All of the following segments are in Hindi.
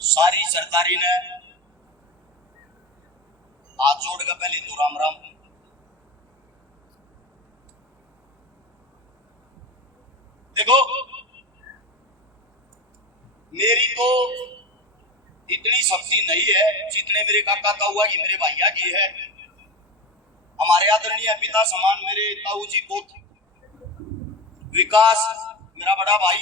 सारी सरदारी ने हाथ जोड़ के पहले तो राम राम। देखो मेरी तो इतनी शक्ति नहीं है जितने मेरे काका ताऊआ की, मेरे भैया की है। हमारे आदरणीय पिता समान मेरे ताऊ जी को विकास मेरा बड़ा भाई,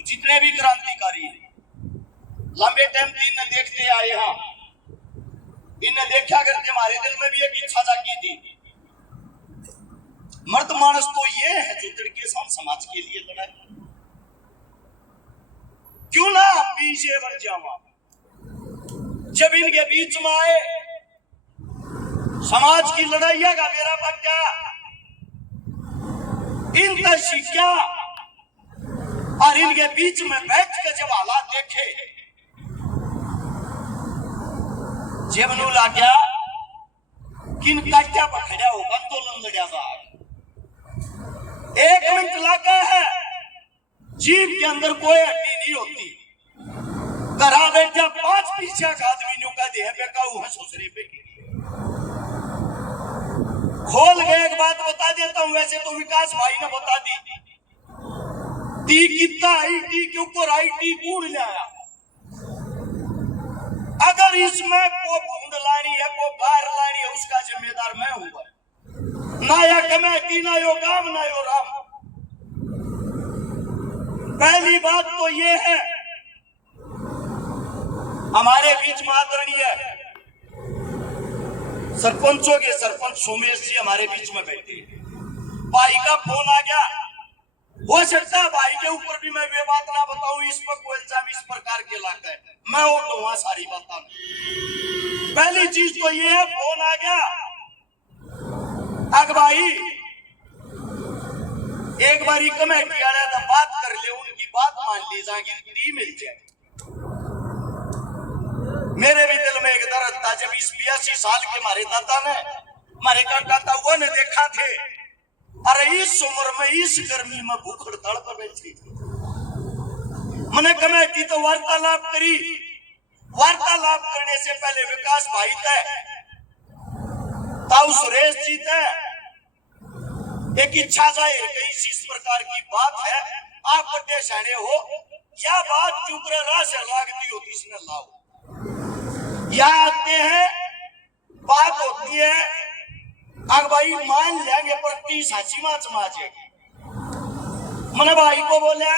जितने भी क्रांतिकारी लंबे टाइम से इन्हें देखते आए हैं, इन्हें देखा करके हमारे दिल में भी एक इच्छा जागी थी। मर्द मानस तो ये है जो तड़के समाज के लिए लड़ा, क्यों ना पीछे बढ़ जावा। जब इनके बीच में आए समाज की लड़ाइया का मेरा पट्टा इन शिक्षा और इनके बीच में बैठ कर जब हालात देखे, जब नू ला गया किन काट्या पर खड़ा हो आंदोलन लड़ा था। 1 मिनट लगा है, जीभ के अंदर कोई हड्डी नहीं होती। घरा बैठा 5 पीछा का आदमी न्यू का देह पे काऊ है सोचने पे की। खोल के एक बात बता देता हूं, वैसे तो विकास भाई ने बता दी। टी कितना आई, टी के ऊपर आई, टी कूड़ लाया। अगर इसमें को बूंद लानी है, को गार लानी है, उसका जिम्मेदार मैं हूं। ना या कमेटी, ना यो काम, ना यो राम। पहली बात तो ये है, हमारे बीच में आदरणीय सरपंचों के सरपंच सोमेश जी हमारे बीच में बैठे। भाई का फोन आ गया, हो सकता है भाई के ऊपर भी मैं वे बात ना बताऊं, इस पर कोई इल्जाम इस प्रकार के लाता है, मैं वो तो वहां सारी बात। पहली चीज तो ये है, फोन आ गया, अग भाई एक बारी कमेटी आ रहा था, बात कर ले, उनकी बात मान ली जाएगी, मिल जाए। मेरे भी दिल में एक दर्द था जब इस 82 साल के हमारे दादा ने, हमारे काका ताऊआ ने देखा थे, अरे इस उम्र में इस गर्मी में भूख हड़ताल पर बैठी थी। मैंने कमेटी तो वार्तालाप करी, वार्तालाप करने से पहले विकास भाई थे, ताऊ सुरेश जी थे, एक इच्छा जाहिर कही इस प्रकार की बात है, आप बड़े सैने हो, या बात चुकरे राह से लागती होती इसने लाओ, या आते हैं बात होती है, अगर भाई मान लेंगे पर 30 हाची माच माचेगी। मैंने भाई को बोला,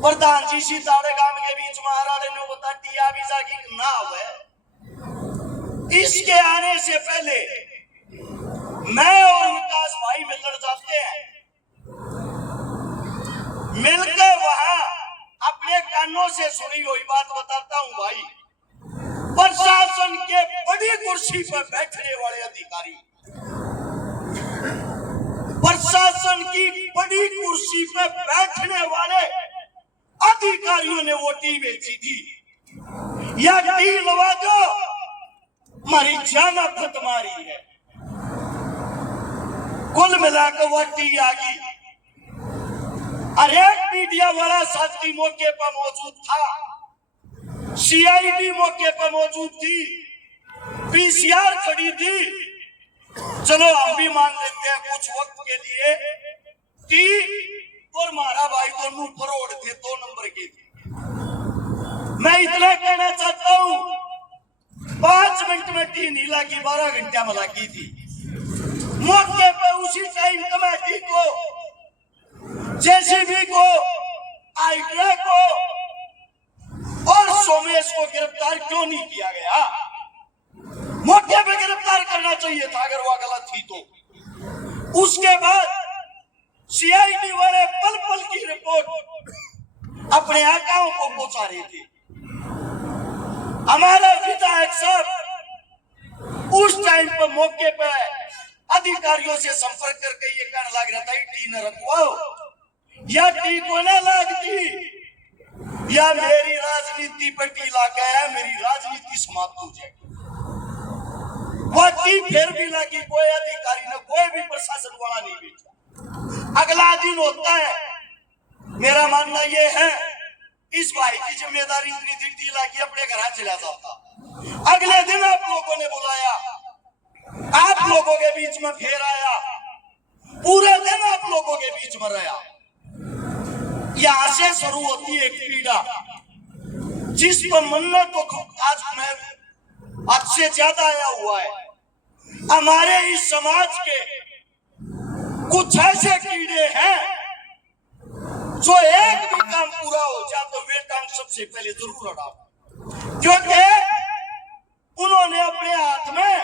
प्रधान जी सीताड़े गांव के बीच में महाराज ने बता टिया बीजा की ना हुए, इसके आने से पहले मैं और विकास भाई मिलकर जाते हैं, मिलकर वहां अपने कानों से सुनी हुई बात बताता हूं। भाई प्रशासन के बड़ी कुर्सी पर बैठने वाले अधिकारी, प्रशासन की बड़ी कुर्सी पर बैठने वाले अधिकारियों ने वो टी बेची थी, या टी लवा दो हमारी जान आफत मारी है। कुल मिलाकर वो टी आ गई, अरे मीडिया वाला साथी मौके पर मौजूद था, सीआईडी मौके पर मौजूद थी, पीसीआर खड़ी थी, चलो हम भी मान लेते हैं कुछ वक्त के लिए टी और मारा भाई दोनों फरोड़ थे, 2 नंबर के थे। मैं इतना कहना चाहता हूं, 5 मिनट में टी नहीं लगी, 12 घंटे में लगी थी। मौके पर उसी टाइम कमेटी को, जेसीबी को, आईटीआई को और सोमेश को गिरफ्तार क्यों नहीं किया गया? मौके पे गिरफ्तार करना चाहिए था अगर वो गलत थी तो। उसके बाद सीआईडी वाले पल पल की रिपोर्ट अपने आकाओं को पहुंचा रहे थे। हमारा विधायक साहब उस टाइम पर मौके पे अधिकारियों से संपर्क करके ये कहने लग रहा था, टी न रखवाओ या टी को न लगती, या मेरी राजनीति पर टी लगा है, मेरी राजनीति समाप्त हो जाएगी। वह टी फिर भी लगी, कोई अधिकारी ने, कोई भी प्रशासन वाला नहीं बेचा। अगला दिन होता है, मेरा मानना यह है इस भाई की जिम्मेदारी इतनी दी लागी अपने घर चला जाता। अगले दिन आप लोगों ने बुलाया, आप लोगों के बीच में फिर आया, पूरे दिन आप लोगों के बीच में रहा। यहां से शुरू होती है एक पीड़ा जिस पर मन्नत को आज मैं अच्छे ज्यादा आया हुआ है। हमारे इस समाज के कुछ ऐसे कीड़े हैं जो एक भी काम पूरा हो जाए तो वे टांग सबसे पहले जरूर अड़ा, क्योंकि उन्होंने अपने हाथ में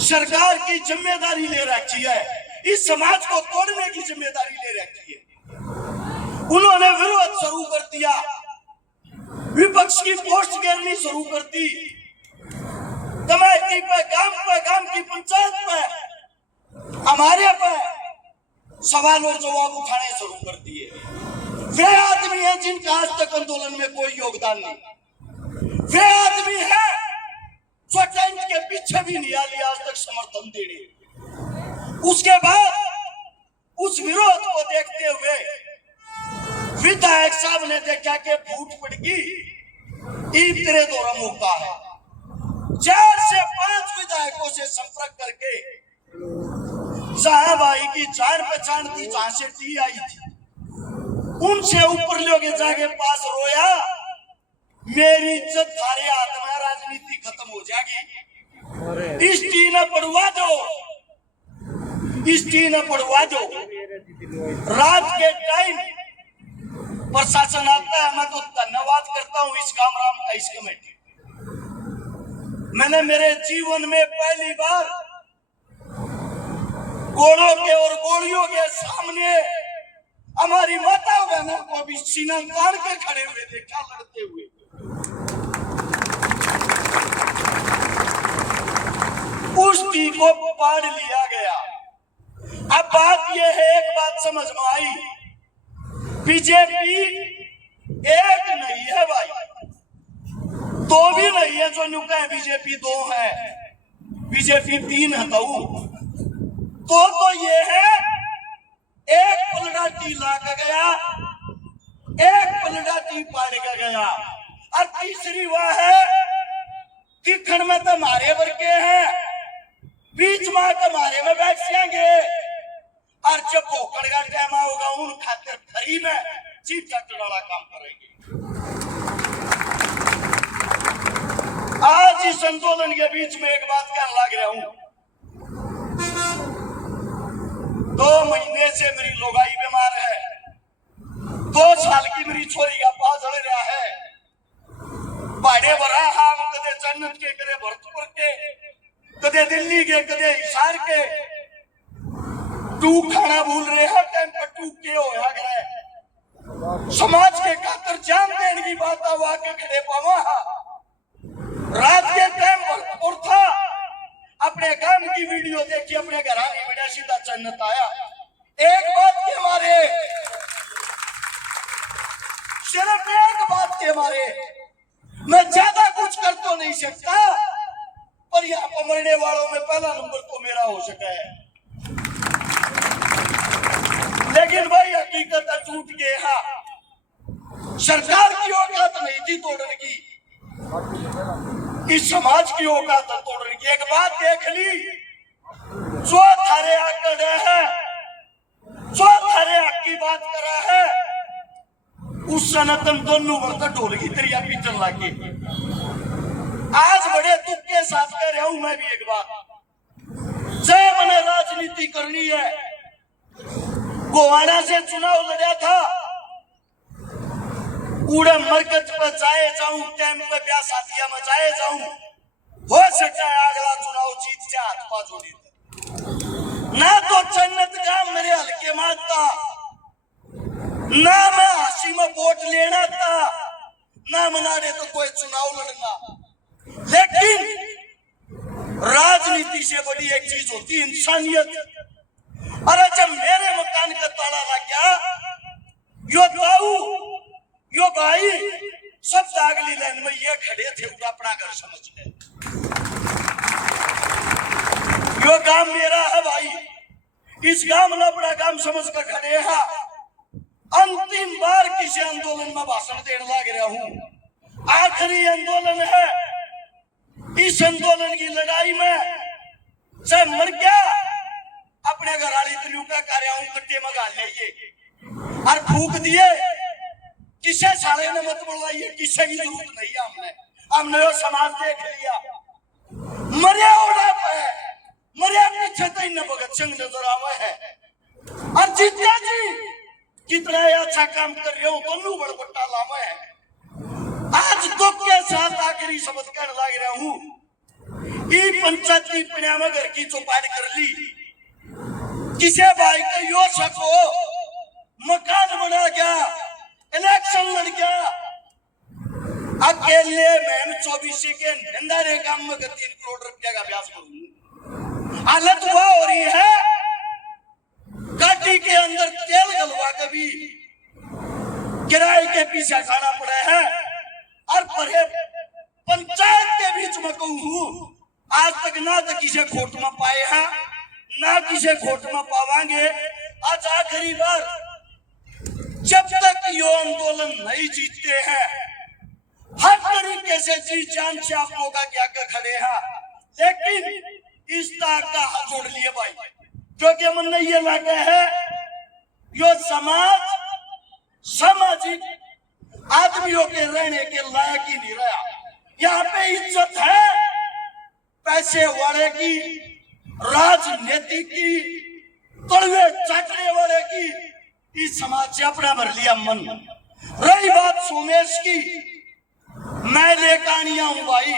सरकार की जिम्मेदारी ले रखी है, इस समाज को तोड़ने की जिम्मेदारी ले रखी है। उन्होंने विरोध शुरू कर दिया, विपक्ष की पोस्ट घेरनी शुरू कर दी, कमेटी पे गांव की पंचायत पे हमारे पे सवाल और जवाब उठाने शुरू कर दिए। वे आदमी हैं जिनका आज तक आंदोलन में कोई योगदान नहीं। वे आदमी हैं जो टेंट के पीछे भी नहीं आली आज तक समर्थन देने। उसके बाद उस विरोध को देखते हुए विधायक साहब ने देखा कि फूट पड़गी, तेरे दौरा मौका है। 4 से 5 विधायकों से संपर्क करके जहां भाई की जान पहचान थी, जहां से टी आई थी, उनसे ऊपर लोग जाके पास रोया, मेरी इज्जत थारे हाथ में, राजनीति खत्म हो जाएगी, इस टी न पढ़वा दो, इस टी न पढ़वा दो। रात के टाइम प्रशासन आता है, मैं तो धन्यवाद करता हूं इस कामराम का, इस कमेटी। मैंने मेरे जीवन में पहली बार घोड़ों के और गोलियों के सामने हमारी माता बहनों को भी सीना तान के खड़े हुए देखा, लड़ते हुए। उस टी को पाड़ लिया गया। अब बात यह है, एक बात समझ में आई, बीजेपी एक नहीं है भाई, 2 भी नहीं है जो नुका है, बीजेपी 2 है, बीजेपी 3 है। तो ये है, एक पलड़ा टी ला के गया, एक पलड़ा टी पाड़ के गया, और तीसरी वह है कि खंड में तो मारे वर्गे हैं, बीच में तो मारे में बैठ जाएंगे, और जब भोकड़ का टाइम होगा उन खातिर फ्री में चीफ चट्टन वाला काम करेंगे। आज इस आंदोलन के बीच में एक बात कहने लग रहा हूं, 2 महीने से मेरी लोगाई बीमार है, 2 साल की मेरी छोरी का पास चढ़ रहा है, बाड़े भरा हम कदे जन्नत के, कदे भरतपुर के, कदे दिल्ली के, कदे हिसार के, तू खाना भूल रहे हैं, टाइम पर तू के होया करे, समाज के खातर जान देने की बात आवा के खड़े पावा। रात के टाइम भरतपुर था, अपने काम की वीडियो देखी, अपने घर आने बेटा सीधा जन्नत आया। एक बात के मारे, सिर्फ एक बात के मारे, मैं ज्यादा कुछ कर तो नहीं सकता, पर यहाँ पर मरने वालों में पहला नंबर तो मेरा हो सका है। लेकिन भाई हकीकत टूट के, हाँ, सरकार की औकात नहीं थी तोड़ने की, इस समाज की औकात तोड़ने की। एक बात देख ली, जो थारे आकर है, जो थारे हक की बात करा है, उस सनातन दोनों वर्त ढोल की तरिया पीछे लाके आज बड़े दुख के साथ कह रहा हूं मैं भी एक बात, जय मैंने राजनीति करनी है। गोवाड़ा से चुनाव लड़ा था, कूड़े मरकज पर जाए जाऊं, टाइम पे ब्याह शादियां में जाए जाऊं, हो सकता है अगला चुनाव जीत से हाथ पा जोड़ी दे। ना तो जन्नत का मेरे हल्के मारता, ना मैं हासी में वोट लेना था, ना मनाने तो कोई चुनाव लड़ना। लेकिन राजनीति से बड़ी एक चीज होती है इंसानियत। अरे जब मेरे मकान का ताला लग गया, यो ताऊ, यो भाई सब अगली लाइन में ये खड़े थे, अपना घर समझ गए। यो काम मेरा है भाई, इस काम ने अपना काम समझ कर खड़े है। अंतिम बार किसी आंदोलन में भाषण देने लग रहा हूं। आखिरी आंदोलन है। इस आंदोलन की लड़ाई में चाहे मर गया अपने घर वाली तलू का कार्य हूं कट्टे में गाल लीजिए और फूक दिए। किसे साले ने मत बुलवाइए, किसे की जरूरत नहीं है। हमने वो समाज देख लिया। मरिया उड़ा पे मरिया पीछे तो इन भगत सिंह नजर आवे है। और जीत्या जी कितना अच्छा काम कर रहे हो तो नू बड़पट्टा लावे है। आज दुख के साथ आखिरी शब्द कहने लग रहा हूं। ई पंचायती पिण्या में घर की चौपाट कर ली। किसे भाई का यो सको मकान बना गया, इलेक्शन लड़ गया, अकेले मैं 24 के निंदारे काम में 3 करोड़ रुपया का ब्याज करूंगा। हालत हुआ हो रही है गाड़ी के अंदर तेल गलवा कभी किराए के पीछे खाना पड़ा है। और परे पंचायत के बीच में कहूं आज तक ना तो किसे खोट में पाए हैं ना किसे खोट में पावांगे। आज आखिरी बार जब तक यो आंदोलन नहीं जीतते हैं हर तरीके से जी जान से आप लोग आगे आगे खड़े हैं। लेकिन इस ताक का हाथ जोड़ लिए भाई, क्योंकि मन ये लगा है यो समाज सामाजिक आदमियों के रहने के लायक ही नहीं रहा। यहाँ पे इज्जत है पैसे वाले की, राजनीति की, तड़वे चाटने वाले की। इस समाज से अपना भर लिया मन। रही बात सोमेश की, मैं लेकर कहानियां हूं भाई।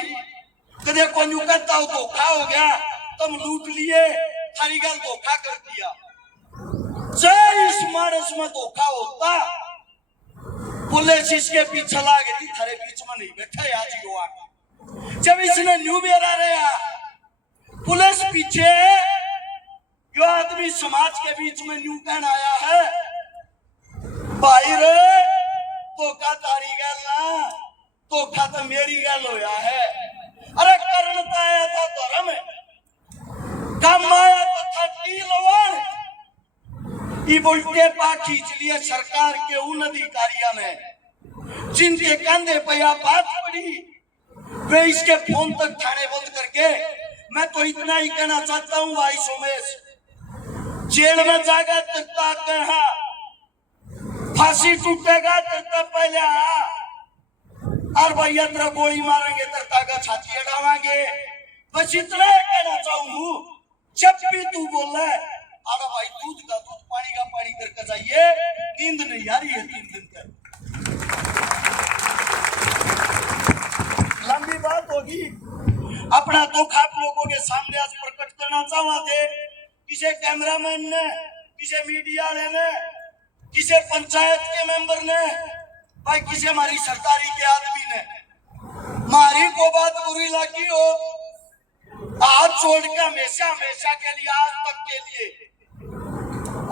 कदे को न्यू कहता हूं धोखा हो गया, तुम लूट लिए, थारी गल धोखा कर दिया। जय इस मानस में धोखा होता पुलिस इसके पीछे ला गई, थारे बीच में नहीं बैठा आज यो आके। जब इसने न्यू बेरा रहा पुलिस पीछे, यो आदमी समाज के बीच में न्यू कहना आया है भाई रे धोखा तारी गल ना, धोखा तो मेरी गल होया है। अरे करण तो आया था धर्म, कम आया तो था टीलवान। ये उल्टे पा खींच लिए सरकार के उन अधिकारियों ने जिनके कंधे पे यह बात पड़ी। वे इसके फोन तक थाने बंद करके, मैं तो इतना ही कहना चाहता हूँ भाई सोमेश, जेल में जाएगा तिरता कहा, फांसी टूटेगा तिरता पहले आ, और भैया तेरा गोली मारेंगे तिरता का छाती अड़ावांगे। बस इतना ही कहना चाहूँ। जब भी तू बोल रहा है अरे भाई दूध का दूध पानी का पानी करके जाइए, नींद नहीं आ रही है 3 दिन तक। लंबी बात होगी। अपना दुख आप लोगों के सामने आज प्रकट करना चाहते। किसी कैमरामैन ने, किसी मीडिया ने, किसी पंचायत के मेंबर ने, भाई किसी हमारी सरकारी के आदमी ने मारी को बात बुरी लगी हो, आज छोड़ के हमेशा हमेशा के लिए, आज तक के लिए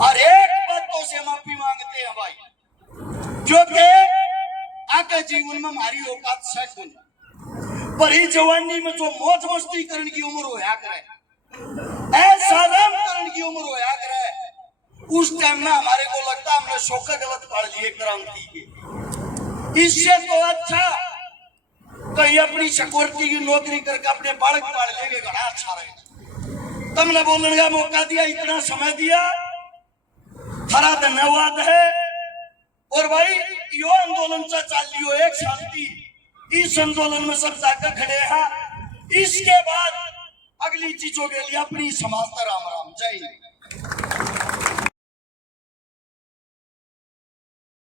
और एक बातों से माफी मांगते हैं भाई, क्योंकि आगे जीवन में हमारी औकात सेट होना। पर ही जवानी में जो मौज मस्ती करने की उम्र होया करे, ऐसा आराम करने की उम्र होया करे, उस टाइम में हमारे को लगता हमने शौका गलत पढ़ लिए क्रांति के। इससे तो अच्छा कहीं अपनी सिक्योरिटी की नौकरी करके अपने बालक पाल लेंगे, घना अच्छा रहे। तुमने बोलने का मौका दिया, इतना समय दिया, थारा धन्यवाद है। और भाई यो आंदोलन से चल लियो 1 साल की, इस आंदोलन में सब जाकर खड़े हैं। इसके बाद अगली चीजों के लिए अपनी समाज राम राम। जय हिंद।